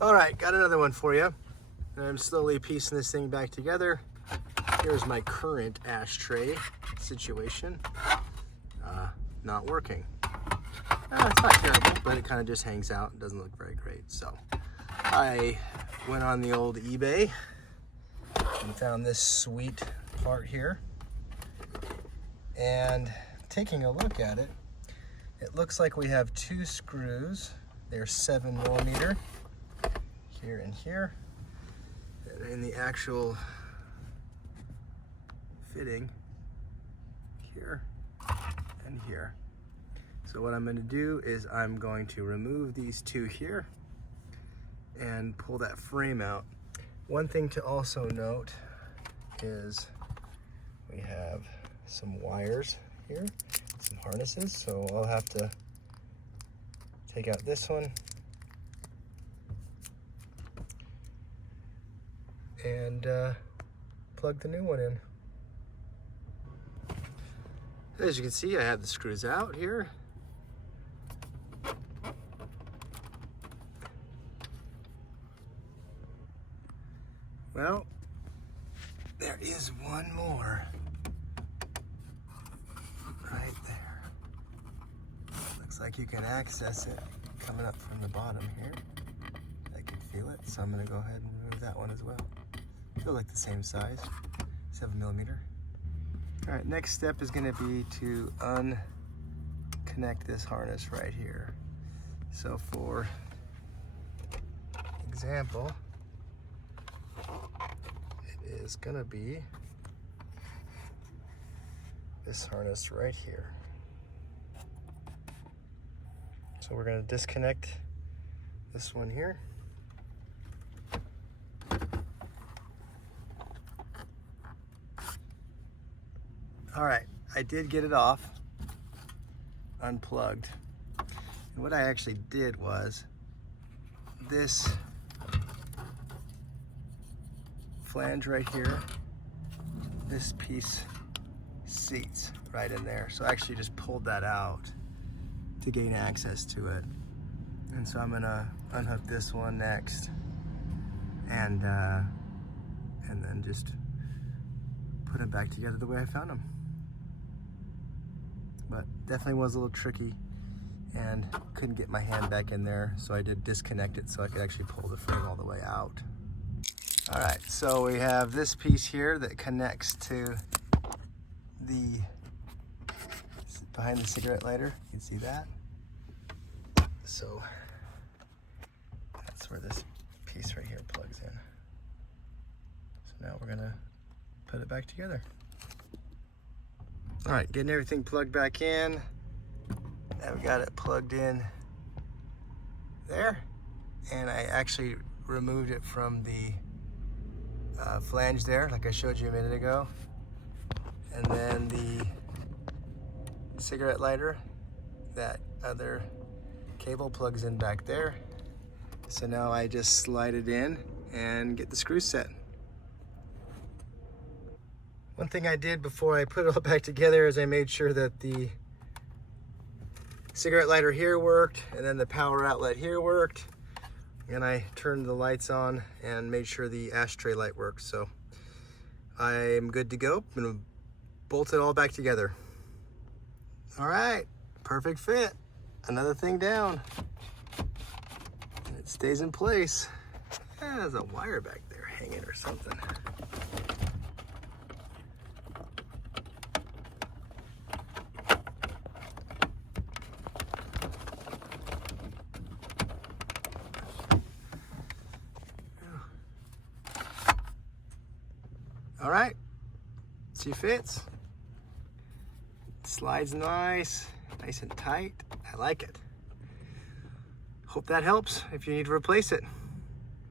All right, got another one for you. I'm slowly piecing this thing back together. Here's my current ashtray situation. Not working. It's not terrible, but it kind of just hangs out. It doesn't look very great. So I went on the old eBay and found this sweet part here. And taking a look at it, it looks like we have two screws. They're 7mm here and here. And in the actual fitting here and here. So what I'm going to do is I'm going to remove these two here and pull that frame out. One thing to also note is we have some wires here, some harnesses, so I'll have to take out this one and plug the new one in. As you can see, I have the screws out here. Well, there is one more right there. Looks like you can access it coming up from the bottom here. I can feel it, so I'm gonna go ahead and remove that one as well. Feel like the same size, 7mm. All right, next step is gonna be to unconnect this harness right here. So for example, it is gonna be this harness right here. So we're gonna disconnect this one here. All right, I did get it off, unplugged. And what I actually did was this flange right here, this piece seats right in there. So I actually just pulled that out to gain access to it. And so I'm gonna unhook this one next and then just put them back together the way I found them. But definitely was a little tricky and couldn't get my hand back in there, so I did disconnect it so I could actually pull the frame all the way out. All right, so we have this piece here that connects to the behind the cigarette lighter. You can see that. So that's where this piece right here plugs in. So now we're gonna put it back together. All right, getting everything plugged back in. Now we got it plugged in there. And I actually removed it from the flange there, like I showed you a minute ago. And then the cigarette lighter, that other cable plugs in back there. So now I just slide it in and get the screws set. One thing I did before I put it all back together is I made sure that the cigarette lighter here worked and then the power outlet here worked. And I turned the lights on and made sure the ashtray light worked. So I'm good to go. I'm gonna bolt it all back together. All right, perfect fit. Another thing down. And it stays in place. There's a wire back there hanging or something. All right, she fits. Slides nice and tight. I like it. Hope that helps if you need to replace it.